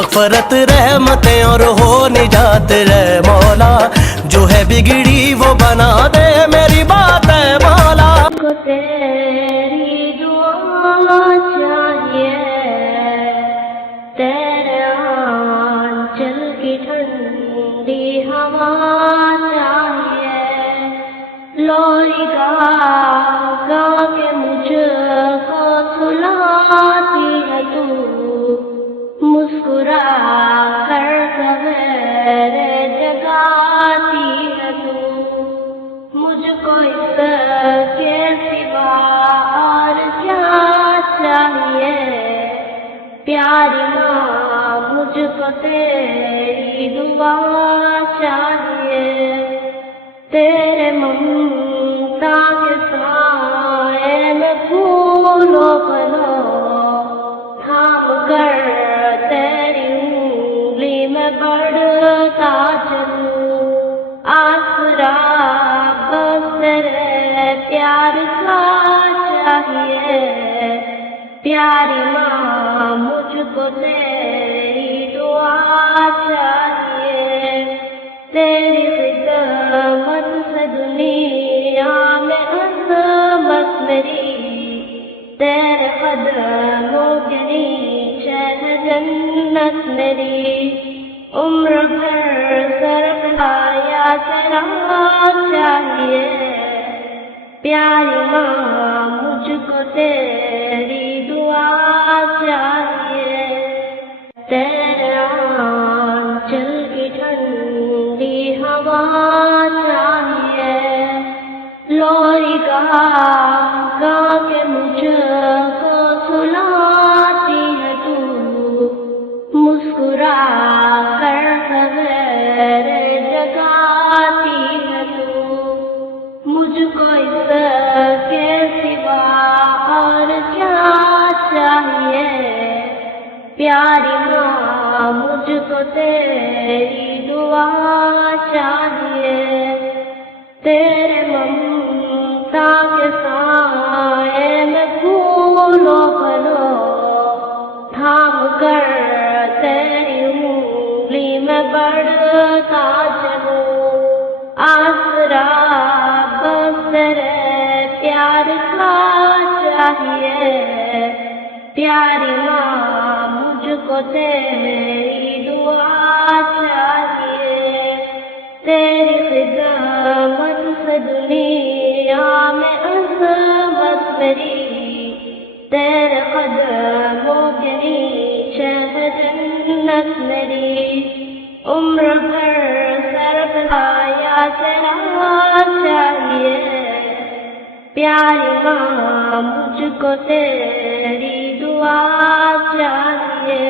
मगफरत रहमतें और हो निजात रहे मौला, जो है बिगड़ी वो बना दे मेरी बात है मौला। को तेरी दुआ चाहिए, तेरे आंचल की ठंडी हवा चाहिए, लोरी गा के मुझको सुलाती है तू, मुस्कुरा कर सवेरे जगाती है तू, मुझको इसके सिवा और क्या चाहिए, प्यारी माँ मुझको तेरी दुआ चाहिए, तेरे ममता के साए में फूलों बनो, थाम कर तेरी उंगली में बढ़ता चलूं, आसरा बस तेरे प्यार का चाहिए, प्यारी माँ मुझको तेरी दुआ चाहिए, तेरी खिदमत से दुनिया में अज़मत मेरी, तेरे कदमों के नीचे है जन्नत मेरी, उम्र भर सर खाया तेरा चाहिए, प्यारी माँ मुझको तेरी दुआ चाहिए, तेरे आंचल की ठंडी हवा चाहिए, लोरी गा के मुझको सुलाती है तू, मुस्कुरा कर सवेरे जगाती है तू, मुझको इसके सिवा और क्या चाहिए, प्यारी माँ मुझको तेरी दुआ चाहिए, तेरे ममता के साए में फूलों बनो, थाम कर तेरी उंगली में बढ़ता चलूं, आसरा बस तेरे प्यार का चाहिए, प्यारी माँ मुझको तेरी दुआ चाहिए, तेरी खिदमत से दुनिया में अज़मत मेरी, तेरे कदमों के नीचे है जन्नत मेरी, उम्र भर सर खाया तेरा चाहिए, प्यारी माँ मुझको तेरी दुआ चाहिए।